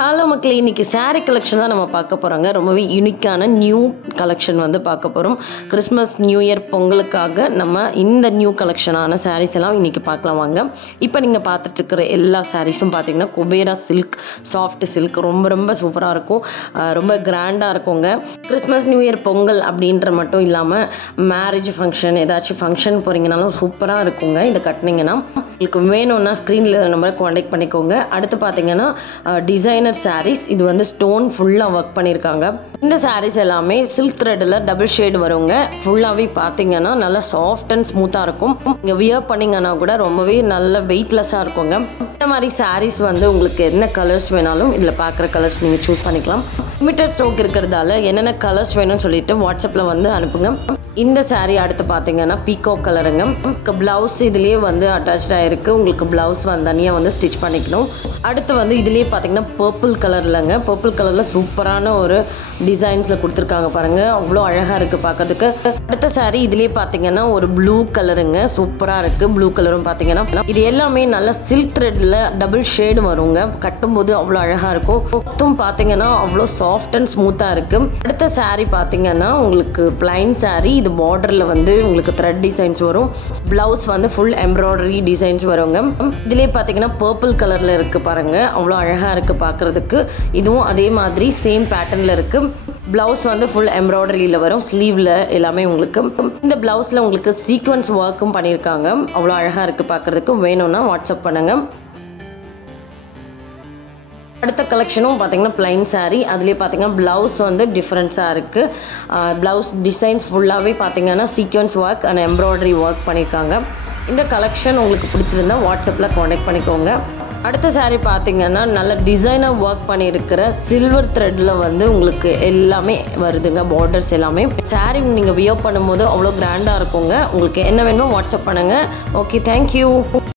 Hello மக்களே, இன்னைக்கு saree collection தான் நம்ம பார்க்க போகிறோங்க. ரொம்பவே யூனிக்கான நியூ கலெக்ஷன் வந்து பார்க்க போகிறோம். கிறிஸ்மஸ் நியூ இயர் பொங்கலுக்காக நம்ம இந்த நியூ கலெக்ஷனான சாரீஸ் எல்லாம் இன்றைக்கி பார்க்கலாம் வாங்க. இப்போ நீங்கள் பார்த்துட்ருக்கிற எல்லா சாரீஸும் பார்த்தீங்கன்னா குபேரா சில்க், சாஃப்ட் சில்க், ரொம்ப ரொம்ப சூப்பராக இருக்கும், ரொம்ப கிராண்டாக இருக்குங்க. கிறிஸ்மஸ் நியூ இயர் பொங்கல் அப்படின்ற மட்டும் இல்லாமல் மேரேஜ் ஃபங்க்ஷன், ஏதாச்சும் ஃபங்க்ஷன் போகிறீங்கனாலும் சூப்பராக இருக்குங்க. இதை கட்டினீங்கன்னா உங்களுக்கு வேணும்னா ஸ்க்ரீனில் நம்பரை காண்டாக்ட் பண்ணிக்கோங்க. அடுத்து பார்த்தீங்கன்னா டிசைனர் சாரீஸ், இது வந்து ஸ்டோன் ஃபுல்லாக ஒர்க் பண்ணியிருக்காங்க. இந்த சாரீஸ் எல்லாமே சில்க் த்ரெட்டில் டபுள் ஷேடு வருங்க. ஃபுல்லாகவே பார்த்தீங்கன்னா நல்லா சாஃப்ட் அண்ட் ஸ்மூத்தாக இருக்கும். நீங்கள் வியர் பண்ணிங்கன்னா கூட ரொம்பவே நல்ல வெயிட்லெஸ்ஸாக இருக்குங்க. இந்த மாதிரி சாரீஸ் வந்து உங்களுக்கு என்ன கலர்ஸ் வேணாலும் இதில் பார்க்குற கலர்ஸ் நீங்கள் சூஸ் பண்ணிக்கலாம். லிமிட்டட் ஸ்டாக் இருக்கிறதால என்னென்ன கலர்ஸ் வேணும்னு சொல்லிட்டு வாட்ஸ்அப்பில் வந்து அனுப்புங்க. இந்த சாரீ அடுத்து பார்த்தீங்கன்னா பீகோ கலருங்க. ப்ளவுஸ் இதுலேயே வந்து அட்டாச்சாக இருக்குது. உங்களுக்கு ப்ளவுஸ் வந்து தனியாக வந்து ஸ்டிச் பண்ணிக்கணும். அடுத்து வந்து இதுலேயே பார்த்தீங்கன்னா பர்பிள் கலர்லங்க. பர்பிள் கலரில் சூப்பரான ஒரு டிசைன்ஸில் கொடுத்துருக்காங்க பாருங்கள், அவ்வளோ அழகாக இருக்குது பார்க்கறதுக்கு. அடுத்த சாரீ இதுலேயே பார்த்தீங்கன்னா ஒரு ப்ளூ கலருங்க, சூப்பராக இருக்குது. ப்ளூ கலரும் பார்த்தீங்கன்னா இது எல்லாமே நல்லா சில்க் த்ரெட்டில் டபுள் ஷேடு வருங்க. கட்டும்போது அவ்வளோ அழகாக இருக்கும். மொத்தம் பார்த்தீங்கன்னா அவ்வளோ சாஃப்ட் அண்ட் ஸ்மூத்தாக இருக்குது. அடுத்த சாரீ பார்த்தீங்கன்னா உங்களுக்கு பிளைன் சாரீ, இது பார்டரில் வந்து உங்களுக்கு த்ரெட் டிசைன்ஸ் வரும். ப்ளவுஸ் வந்து ஃபுல் எம்ப்ராய்டரி டிசைன்ஸ் வருங்க. இதுலேயே பார்த்தீங்கன்னா பர்பிள் கலரில் இருக்குது பாருங்கள், அவ்வளோ அழகாக இருக்குது பார்க்குறதுக்கு. இதுவும் அதே மாதிரி சேம் பேட்டர்னில் இருக்குது. ப்ளவுஸ் வந்து ஃபுல் எம்ப்ராய்டரியில் வரும், ஸ்லீவில் எல்லாமே உங்களுக்கு. இந்த ப்ளவுஸில் உங்களுக்கு சீக்வன்ஸ் ஒர்க்கும் பண்ணியிருக்காங்க, அவ்வளோ அழகாக இருக்குது பார்க்குறதுக்கு. வேணும்னா வாட்ஸ்அப் பண்ணுங்கள். அடுத்த கலெக்ஷனும் பார்த்தீங்கன்னா பிளைன் சாரீ, அதுலேயே பார்த்தீங்கன்னா ப்ளவுஸ் வந்து டிஃப்ரென்ஸாக இருக்குது. ப்ளவுஸ் டிசைன்ஸ் ஃபுல்லாகவே பார்த்தீங்கன்னா sequence work and embroidery work பண்ணியிருக்காங்க. இந்த கலெக்ஷன் உங்களுக்கு பிடிச்சிருந்தா வாட்ஸ்அப்பில் காண்டாக்ட் பண்ணிக்கோங்க. அடுத்த சாரீ பார்த்தீங்கன்னா நல்ல டிசைனாக ஒர்க் பண்ணியிருக்கிற சில்வர் த்ரெட்டில் வந்து உங்களுக்கு எல்லாமே வருதுங்க, பார்டர்ஸ் எல்லாமே. சாரீ நீங்கள் வியர் பண்ணும்போது அவ்வளோ கிராண்டாக இருக்குங்க. உங்களுக்கு என்ன வேணுமோ வாட்ஸ்அப் பண்ணுங்கள். Okay, thank you.